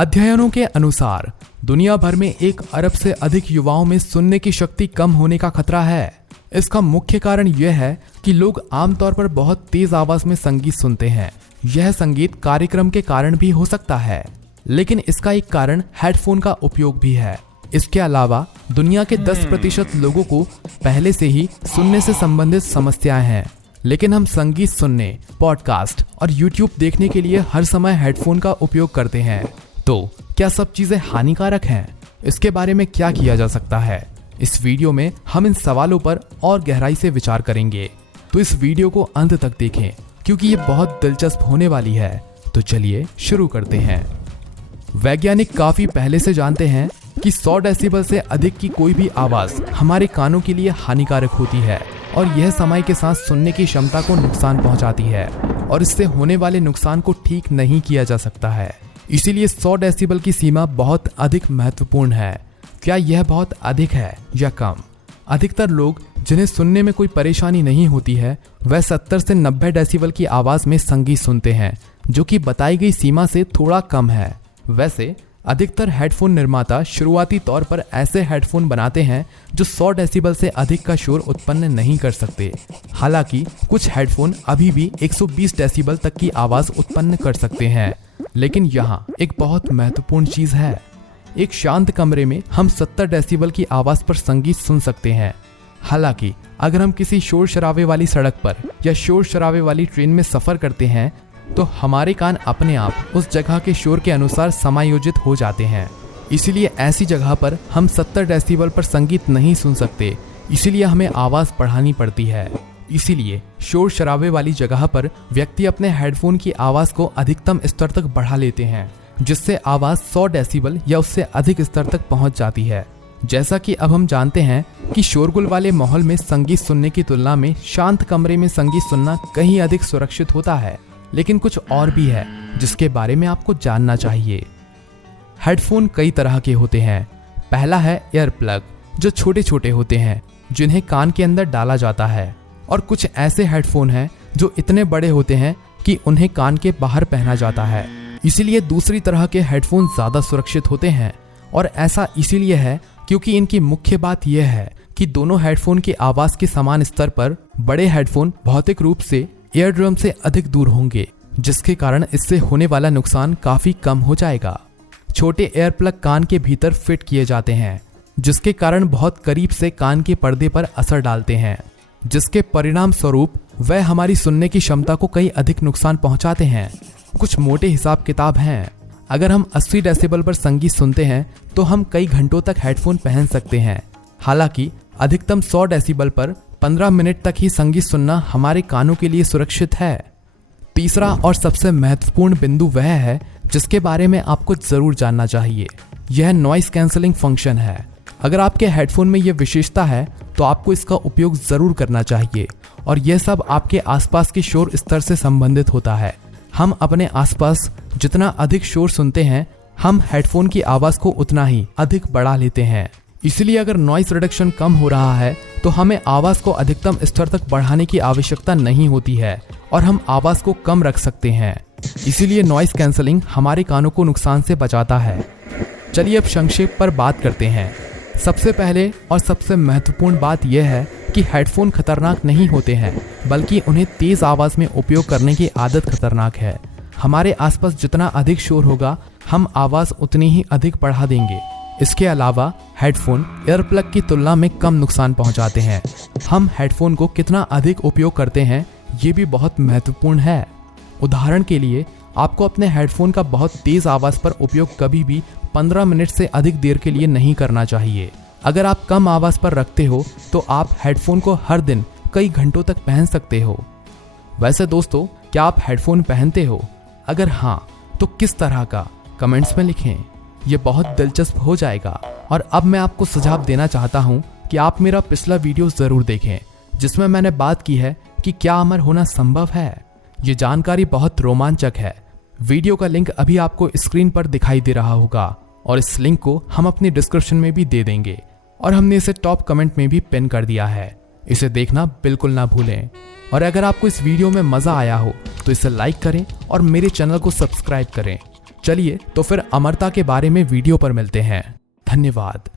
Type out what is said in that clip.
अध्ययनों के अनुसार दुनिया भर में 1 अरब से अधिक युवाओं में सुनने की शक्ति कम होने का खतरा है। इसका मुख्य कारण यह है कि लोग आमतौर पर बहुत तेज आवाज में संगीत सुनते हैं। यह संगीत कार्यक्रम के कारण भी हो सकता है, लेकिन इसका एक कारण हेडफोन का उपयोग भी है। इसके अलावा दुनिया के 10% लोगों को पहले से ही सुनने से संबंधित समस्याएं हैं, लेकिन हम संगीत सुनने, पॉडकास्ट और यूट्यूब देखने के लिए हर समय हेडफोन का उपयोग करते हैं। तो क्या सब चीजें हानिकारक हैं? इसके बारे में क्या किया जा सकता है? इस वीडियो में हम इन सवालों पर और गहराई से विचार करेंगे, तो इस वीडियो को अंत तक देखें क्योंकि ये बहुत दिलचस्प होने वाली है। तो चलिए शुरू करते हैं। वैज्ञानिक काफी पहले से जानते हैं कि 100 डेसिबल से अधिक की कोई भी आवाज हमारे कानों के लिए हानिकारक होती है और यह समय के साथ सुनने की क्षमता को नुकसान पहुंचाती है और इससे होने वाले नुकसान को ठीक नहीं किया जा सकता है। इसीलिए 100 डेसिबल की सीमा बहुत अधिक महत्वपूर्ण है। क्या यह बहुत अधिक है या कम? अधिकतर लोग जिन्हें सुनने में कोई परेशानी नहीं होती है वह 70 से 90 डेसिबल की आवाज में संगीत सुनते हैं, जो कि बताई गई सीमा से थोड़ा कम है। वैसे अधिकतर हेडफोन निर्माता शुरुआती तौर पर ऐसे हेडफोन बनाते हैं जो 100 डेसिबल से अधिक का शोर उत्पन्न नहीं कर सकते। हालांकि कुछ हेडफोन अभी भी 120 डेसिबल तक की आवाज उत्पन्न कर सकते हैं। लेकिन यहाँ एक बहुत महत्वपूर्ण चीज है। एक शांत कमरे में हम 70 डेसिबल की आवाज पर संगीत सुन सकते हैं। हालांकि अगर हम किसी शोर शराबे वाली सड़क पर या शोर शराबे वाली ट्रेन में सफर करते हैं तो हमारे कान अपने आप उस जगह के शोर के अनुसार समायोजित हो जाते हैं। इसीलिए ऐसी जगह पर हम 70 डेसिबल पर संगीत नहीं सुन सकते, इसीलिए हमें आवाज बढ़ानी पड़ती है। इसीलिए शोर शराबे वाली जगह पर व्यक्ति अपने हेडफोन की आवाज को अधिकतम स्तर तक बढ़ा लेते हैं, जिससे आवाज 100 डेसिबल या उससे अधिक स्तर तक पहुंच जाती है। जैसा कि अब हम जानते हैं कि शोरगुल वाले माहौल में संगीत सुनने की तुलना में शांत कमरे में संगीत सुनना कहीं अधिक सुरक्षित होता है, लेकिन कुछ और भी है जिसके बारे में आपको जानना चाहिए। हेडफोन कई तरह के होते हैं। पहला है ईयर प्लग, जो छोटे छोटे होते हैं जिन्हें कान के अंदर डाला जाता है, और कुछ ऐसे हेडफोन हैं जो इतने बड़े होते हैं कि उन्हें कान के बाहर पहना जाता है। इसीलिए दूसरी तरह के हेडफोन ज्यादा सुरक्षित होते हैं, और ऐसा इसीलिए है क्योंकि इनकी मुख्य बात यह है कि दोनों हेडफोन की आवाज के समान स्तर पर बड़े हेडफोन भौतिक रूप से ईयर ड्रम से अधिक दूर होंगे, जिसके कारण इससे होने वाला नुकसान काफी कम हो जाएगा। छोटे एयर प्लग कान के भीतर फिट किए जाते हैं, जिसके कारण बहुत करीब से कान के पर्दे पर असर डालते हैं, जिसके परिणाम स्वरूप वह हमारी सुनने की क्षमता को कई अधिक नुकसान पहुंचाते हैं। कुछ मोटे हिसाब किताब हैं। अगर हम 80 डेसिबल पर संगीत सुनते हैं तो हम कई घंटों तक हेडफोन पहन सकते हैं। हालांकि अधिकतम 100 डेसिबल पर 15 मिनट तक ही संगीत सुनना हमारे कानों के लिए सुरक्षित है। तीसरा और सबसे महत्वपूर्ण बिंदु वह है जिसके बारे में आपको जरूर जानना चाहिए। यह नॉइस कैंसलिंग फंक्शन है। अगर आपके हेडफोन में यह विशेषता है तो आपको इसका उपयोग जरूर करना चाहिए, और यह सब आपके आसपास के शोर स्तर से संबंधित होता है। हम अपने आसपास जितना अधिक शोर सुनते हैं, हम हेडफोन की आवाज को उतना ही अधिक बढ़ा लेते हैं। इसलिए अगर नॉइस रिडक्शन कम हो रहा है तो हमें आवाज को अधिकतम स्तर तक बढ़ाने की आवश्यकता नहीं होती है और हम आवाज को कम रख सकते हैं। इसीलिए नॉइस कैंसलिंग हमारे कानों को नुकसान से बचाता है। चलिए अब संक्षेप पर बात करते हैं। सबसे पहले और सबसे महत्वपूर्ण बात यह है कि हेडफोन खतरनाक नहीं होते हैं, बल्कि उन्हें तेज आवाज में उपयोग करने की आदत खतरनाक है। हमारे आसपास जितना अधिक शोर होगा, हम आवाज उतनी ही अधिक बढ़ा देंगे। इसके अलावा हेडफोन ईयर प्लग की तुलना में कम नुकसान पहुंचाते हैं। हम हेडफोन को कितना अधिक उपयोग करते हैं ये भी बहुत महत्वपूर्ण है। उदाहरण के लिए आपको अपने हेडफोन का बहुत तेज आवाज पर उपयोग कभी भी 15 मिनट से अधिक देर के लिए नहीं करना चाहिए। अगर आप कम आवाज पर रखते हो तो आप हेडफोन को हर दिन कई घंटों तक पहन सकते हो। वैसे दोस्तों, क्या आप हेडफोन पहनते हो? अगर हाँ तो किस तरह का? कमेंट्स में लिखें। ये बहुत दिलचस्प हो जाएगा। और अब मैं आपको सुझाव देना चाहता हूँ कि आप मेरा पिछला वीडियो जरूर देखें, जिसमें मैंने बात की है कि क्या अमर होना संभव है। ये जानकारी बहुत रोमांचक है। वीडियो का लिंक अभी आपको स्क्रीन पर दिखाई दे रहा होगा, और इस लिंक को हम अपनी डिस्क्रिप्शन में भी दे देंगे, और हमने इसे टॉप कमेंट में भी पिन कर दिया है। इसे देखना बिल्कुल ना भूलें। और अगर आपको इस वीडियो में मजा आया हो तो इसे लाइक करें और मेरे चैनल को सब्सक्राइब करें। चलिए तो फिर अमरता के बारे में वीडियो पर मिलते हैं। धन्यवाद।